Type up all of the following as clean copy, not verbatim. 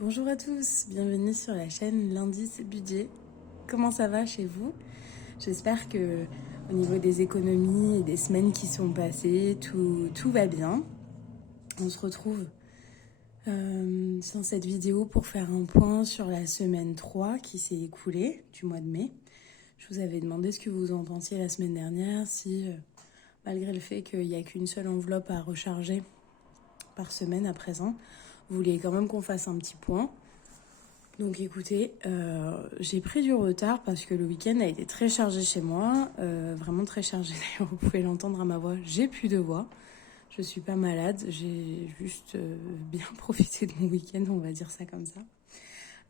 Bonjour à tous, bienvenue sur la chaîne Lundi c'est budget. Comment ça va chez vous? J'espère que au niveau des économies et des semaines qui sont passées, tout va bien. On se retrouve dans cette vidéo pour faire un point sur la semaine 3 qui s'est écoulée du mois de mai. Je vous avais demandé ce que vous en pensiez la semaine dernière, si malgré le fait qu'il n'y a qu'une seule enveloppe à recharger par semaine à présent, vous vouliez quand même qu'on fasse un petit point. Donc écoutez, j'ai pris du retard parce que le week-end a été très chargé chez moi, vraiment très chargé d'ailleurs, vous pouvez l'entendre à ma voix, j'ai plus de voix, je suis pas malade, j'ai juste bien profité de mon week-end, on va dire ça comme ça.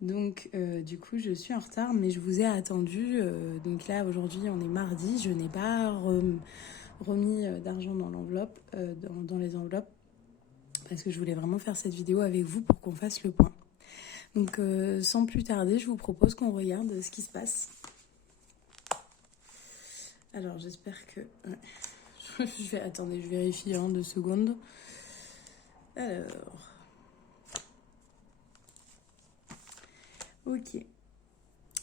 Donc du coup je suis en retard mais je vous ai attendu, donc là aujourd'hui on est mardi, je n'ai pas remis d'argent dans l'enveloppe, dans les enveloppes, parce que je voulais vraiment faire cette vidéo avec vous pour qu'on fasse le point. Donc sans plus tarder, je vous propose qu'on regarde ce qui se passe. Alors j'espère que... Ouais. Attendez, je vérifie en 2 secondes. Alors... Ok.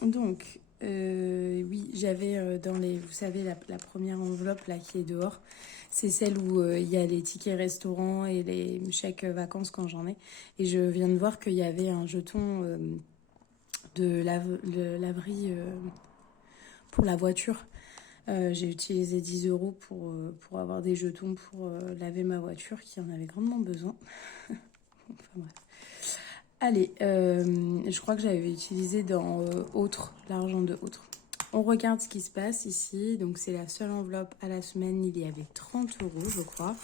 Donc, oui, j'avais dans les... Vous savez, la première enveloppe là qui est dehors, c'est celle où il y a les tickets restaurants et les chèques vacances quand j'en ai. Et je viens de voir qu'il y avait un jeton de laverie pour la voiture. J'ai utilisé 10 € pour avoir des jetons pour laver ma voiture qui en avait grandement besoin. Enfin bref. Allez, je crois que j'avais utilisé dans autre, l'argent de autre. On regarde ce qui se passe ici. Donc c'est la seule enveloppe à la semaine. Il y avait 30 € je crois.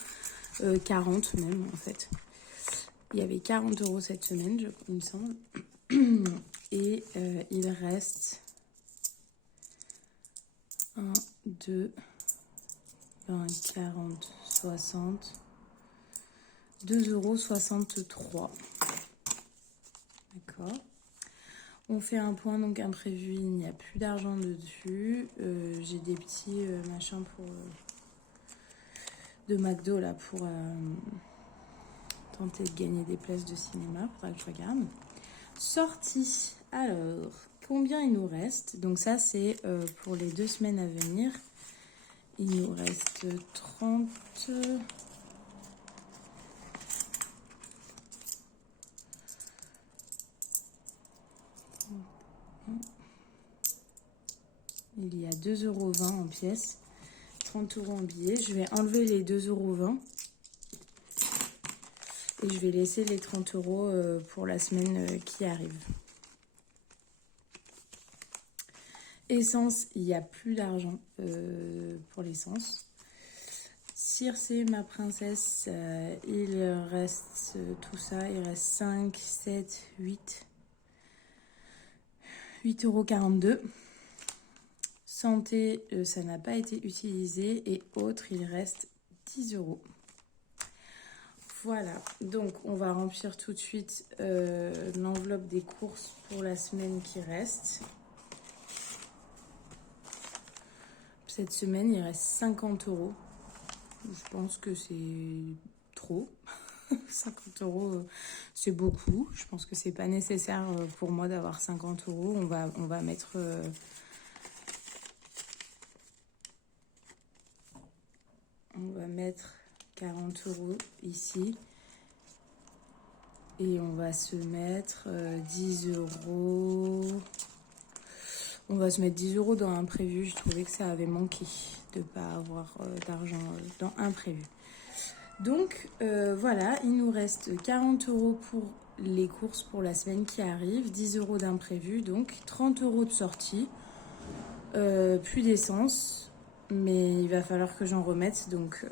40 même en fait. Il y avait 40 € cette semaine, il me semble. Et il reste 1, 2, 20, 40, 60, 2,63 €. D'accord. On fait un point, donc imprévu, il n'y a plus d'argent dessus. J'ai des petits machins pour de McDo là pour tenter de gagner des places de cinéma. Faudra que je regarde. Sortie. Alors, combien il nous reste? Donc ça, c'est pour les 2 semaines à venir. Il nous reste 30... Il y a 2,20 € en pièces, 30 € en billets. Je vais enlever les 2,20 € et je vais laisser les 30 € pour la semaine qui arrive. Essence, il n'y a plus d'argent pour l'essence. Circé, ma princesse, il reste tout ça, il reste 5, 7, 8, 8,42 €. Santé, ça n'a pas été utilisé. Et autres, il reste 10 €. Voilà, donc on va remplir tout de suite l'enveloppe des courses pour la semaine qui reste. Cette semaine, il reste 50 €. Je pense que c'est trop. 50 €, c'est beaucoup. Je pense que c'est pas nécessaire pour moi d'avoir 50 €. On va mettre... on va mettre 40 € ici. Et on va se mettre 10 €. On va se mettre 10 € dans imprévu. Je trouvais que ça avait manqué de ne pas avoir d'argent dans imprévu. Donc voilà, il nous reste 40 € pour les courses pour la semaine qui arrive, 10 € d'imprévu, donc 30 € de sortie, plus d'essence, mais il va falloir que j'en remette, donc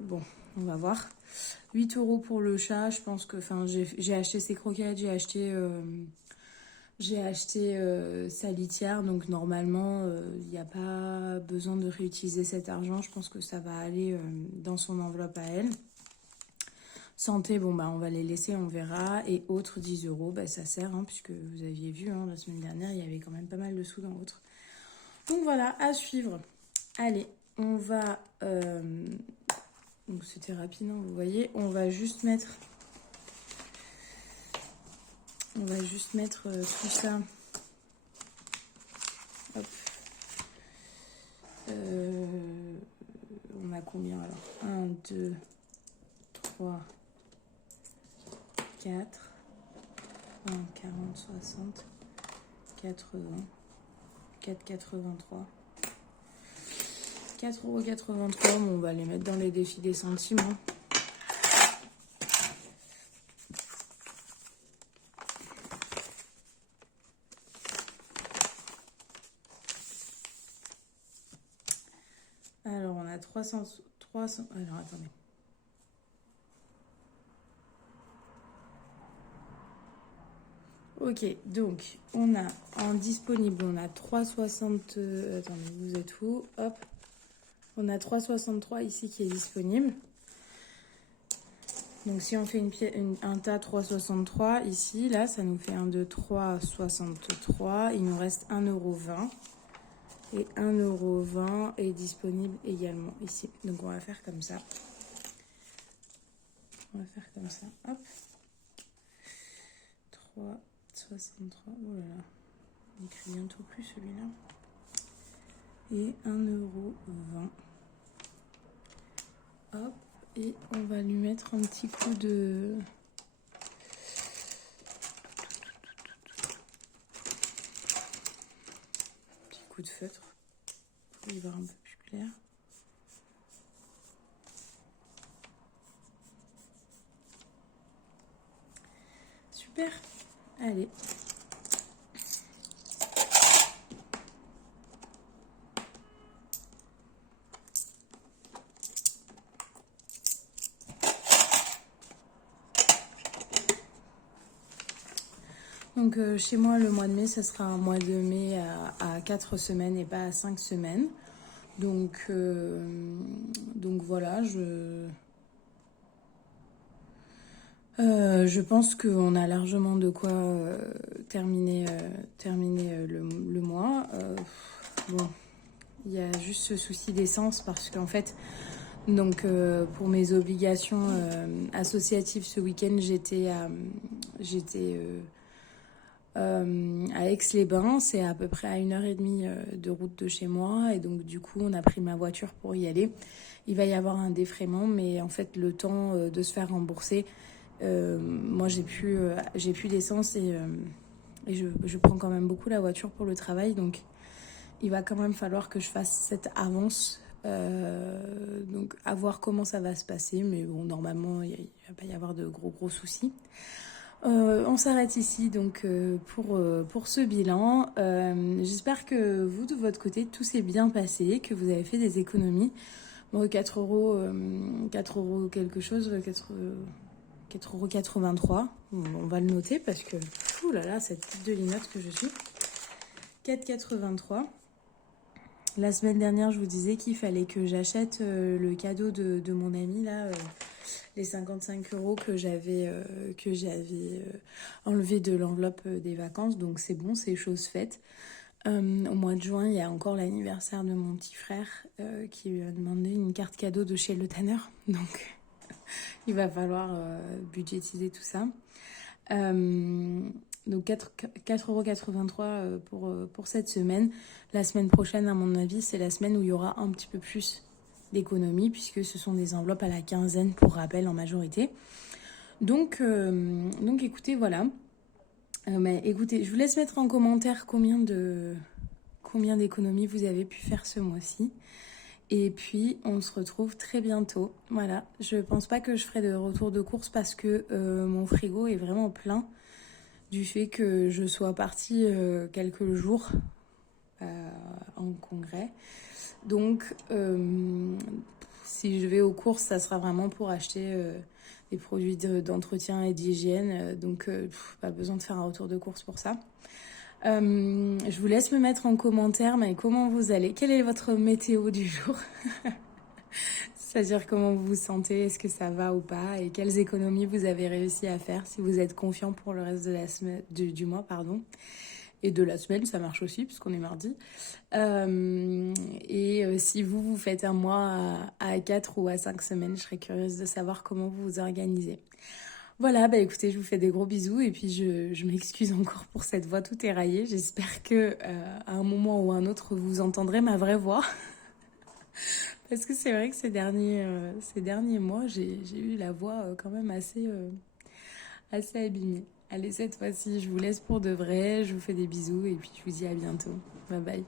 bon, on va voir. 8 € pour le chat, je pense que, enfin, j'ai acheté ses croquettes, j'ai acheté sa litière, donc normalement il n'y a pas besoin de réutiliser cet argent. Je pense que ça va aller dans son enveloppe à elle. Santé, bon bah on va les laisser, on verra. Et autres 10 €, bah ça sert, hein, puisque vous aviez vu la semaine dernière, il y avait quand même pas mal de sous dans autres. Donc voilà, à suivre. Allez, on va... donc c'était rapide, hein, vous voyez. On va juste mettre On va juste mettre tout ça. Hop. On a combien alors? 1, 2, 3, 4, 20, 40, 60, 80, 4,83. 4,83 €, bon, on va les mettre dans les défis des centimes. Hein. Alors, on a 300... Alors, attendez. Ok, donc, on a en disponible, on a 3,60... attendez, vous êtes où? Hop. On a 3,63 ici qui est disponible. Donc, si on fait un tas 3,63 ici, là, ça nous fait 1, 2, 3,63. Il nous reste 1,20 €. Et 1,20 € est disponible également ici. Donc, on va faire comme ça. On va faire comme ça. Hop. 3,63. Oh là là. Il écrit bientôt plus celui-là. Et 1,20 €. Hop. Et on va lui mettre un petit coup de... coup de feutre pour y voir un peu plus clair. Super. Allez. Donc chez moi, le mois de mai, ce sera un mois de mai à 4 semaines et pas à 5 semaines. Donc voilà, je pense qu'on a largement de quoi terminer le mois. Bon, il y a juste ce souci d'essence parce qu'en fait, donc pour mes obligations associatives ce week-end, j'étais à Aix-les-Bains, c'est à peu près à 1h30 de route de chez moi. Et donc du coup, on a pris ma voiture pour y aller. Il va y avoir un défraiement, mais en fait, le temps de se faire rembourser, moi, j'ai plus d'essence et je prends quand même beaucoup la voiture pour le travail. Donc, il va quand même falloir que je fasse cette avance. Donc, à voir comment ça va se passer. Mais bon, normalement, il ne va pas y avoir de gros soucis. On s'arrête ici donc pour ce bilan. J'espère que vous, de votre côté, tout s'est bien passé, que vous avez fait des économies. Bon, 4 € quelque chose, 4,83 €. On va le noter parce que, ouh là là, cette petite delinote que je suis. 4,83 €. La semaine dernière, je vous disais qu'il fallait que j'achète le cadeau de mon ami, là, les 55 € que j'avais enlevé de l'enveloppe des vacances. Donc c'est bon, c'est chose faite. Au mois de juin, il y a encore l'anniversaire de mon petit frère qui lui a demandé une carte cadeau de chez Le Tanner. Donc il va falloir budgétiser tout ça. Donc 4,83 € pour cette semaine. La semaine prochaine, à mon avis, c'est la semaine où il y aura un petit peu plus d'économie, puisque ce sont des enveloppes à la quinzaine, pour rappel, en majorité. Donc écoutez, voilà. Mais écoutez, je vous laisse mettre en commentaire combien d'économies vous avez pu faire ce mois-ci. Et puis, on se retrouve très bientôt. Voilà, je pense pas que je ferai de retour de course parce que mon frigo est vraiment plein du fait que je sois partie quelques jours en congrès. Donc, si je vais aux courses, ça sera vraiment pour acheter des produits d'entretien et d'hygiène. Donc, pas besoin de faire un retour de course pour ça. Je vous laisse me mettre en commentaire, mais comment vous allez? Quelle est votre météo du jour? C'est-à-dire comment vous vous sentez, est-ce que ça va ou pas, et quelles économies vous avez réussi à faire, si vous êtes confiant pour le reste de la semaine, du mois, pardon. Et de la semaine, ça marche aussi, puisqu'on est mardi. Si vous faites un mois à 4 ou à 5 semaines, je serais curieuse de savoir comment vous vous organisez. Voilà, bah écoutez, je vous fais des gros bisous et puis je m'excuse encore pour cette voix tout éraillée. J'espère que à un moment ou un autre, vous entendrez ma vraie voix. Parce que c'est vrai que ces derniers mois, j'ai eu la voix quand même assez abîmée. Allez, cette fois-ci, je vous laisse pour de vrai. Je vous fais des bisous et puis je vous dis à bientôt. Bye bye.